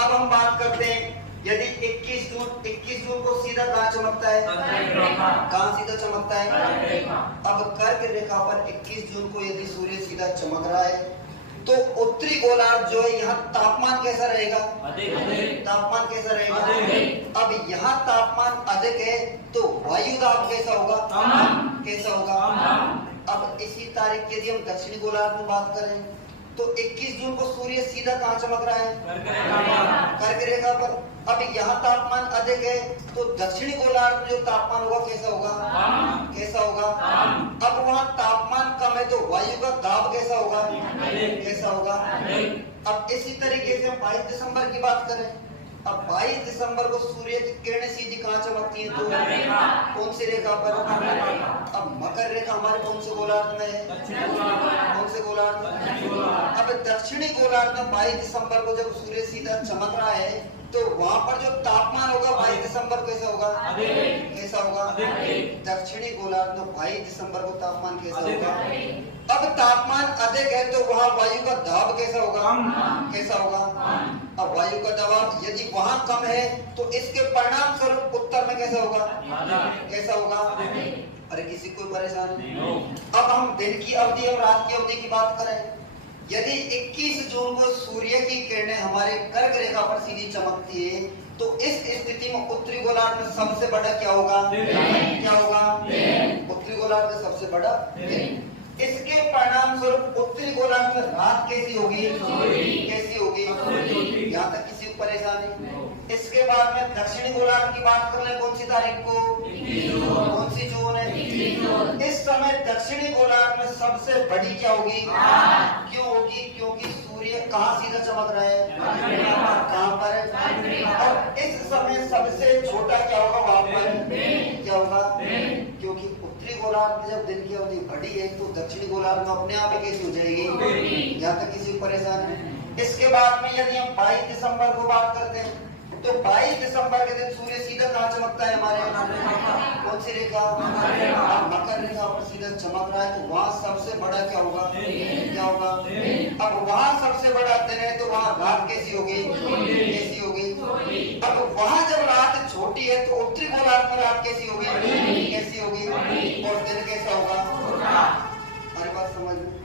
अब हम बात करते हैं, यदि 21 जून को सीधा कहाँ चमकता है? कहाँ सीधा चमकता है? अब कर्क रेखा पर 21 जून को यदि सूर्य सीधा चमक रहा है तो उत्तरी गोलार्ध जो है यहाँ तापमान कैसा रहेगा? तापमान कैसा रहेगा? अब यहाँ तापमान अधिक है तो वायु दाब कैसा होगा? कैसा होगा? अब इसी तारीख की यदि हम दक्षिणी गोलार्ध में बात करें तो 21 जून को सूर्य सीधा कहाँ चमक रहा है? कर्क रेखा पर। अब यहाँ तापमान अधिक है तो दक्षिणी गोलार्ध में जो तापमान होगा कैसा होगा? कैसा होगा? अब वहाँ तापमान कम है तो वायु का दाब कैसा होगा? कैसा होगा? अब इसी तरीके से हम 22 दिसंबर की बात करें, अब 22 दिसंबर को सूर्य की किरणें सीधी कहाँ चमकती हैं? तो कौन सी रेखा पर? अब मकर रेखा हमारे कौन से गोलार्ध में है? कौन से गोलार्ध? अब दक्षिणी गोलार्ध में 22 दिसंबर को जब सूर्य सीधा चमक रहा है तो वहां पर जो तापमान होगा 22 दिसंबर कैसा होगा? कैसा होगा? दक्षिणी गोलार्ध में 22 दिसंबर को तापमान कैसा होगा? अब तापमान अधिक है तो वहां वायु का दाब कैसा होगा? कैसा होगा? अब वायु का दबाव यदि वहां कम है तो इसके परिणाम स्वरूप उत्तर में कैसा होगा? कैसा होगा? अरे किसी कोई परेशानी? अब हम दिन की अवधि और रात की अवधि की बात करें, यदि 21 जून को सूर्य की किरणें हमारे कर्क रेखा पर सीधी चमकती है तो इस स्थिति में उत्तरी गोलार्ध में सबसे बड़ा क्या होगा? क्या होगा? उत्तरी गोलार्ध में सबसे बड़ा दिन। इसके परिणाम स्वरूप उत्तरी गोलार्ध में रात कैसी होगी? कैसी होगी? यहाँ तक किसी को परेशानी? इसके बाद में दक्षिणी गोलार्ध की बात कर ले, कौन सी तारीख को? कौन सी जून है? इस समय दक्षिणी गोलार्ध में सबसे बड़ी क्या होगी? क्यों होगी? क्योंकि सूर्य कहाँ सीधा चमक रहा है? कहाँ पर? और इस समय सबसे छोटा क्या होगा वहां पर? क्या होगा? क्योंकि उत्तरी गोलार्ध में जब दिन की अवधि बड़ी है तो दक्षिणी गोलार्ध में अपने आप ही कैसी हो जाएगी? यहाँ तक किसी को परेशान है? इसके बाद में यदि हम 22 दिसंबर को बात करते हैं तो 22 दिसंबर के दिन सूर्य सीधा कहाँ चमकता है हमारे? कौन सी रेखा? मकर रेखा पर सीधा चमक रहा है तो वहाँ सबसे बड़ा क्या होगा? क्या होगा? अब वहाँ सबसे बड़ा दिन है तो वहाँ रात कैसी होगी? कैसी होगी? अब वहाँ जब रात छोटी है तो उत्तरी गोलार्ध में रात कैसी होगी? कैसी होगी? और दिन कैसा होगा? हमारी बात समझ में